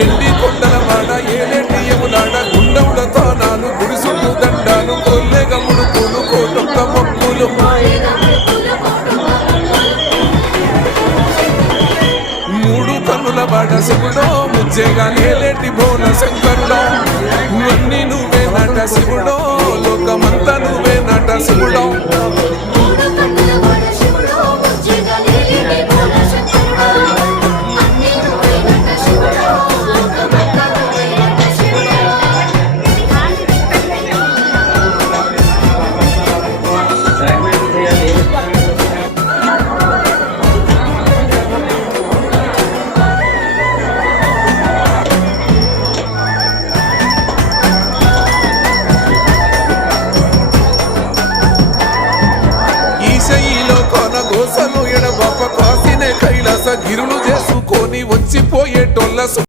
ఎండి కొండల వాడ ఏలేటి యములాడ గుండముల తానాలు గుడిసుడు దండాలు కొల్లెగ ముడుపులు కోటొక్క మొక్కులు మూడు కన్నుల వాడ శివుడో ముజ్జేగా నేలేటి భోల శంకరుడో అన్ని నువ్వే నట శివుడో లోకమంతా నువ్వే నట శివుడో గోసలు ఎడబాప కాసినే కైలాస గిరులు చేసుకొని వచ్చిపోయేటోళ్ళ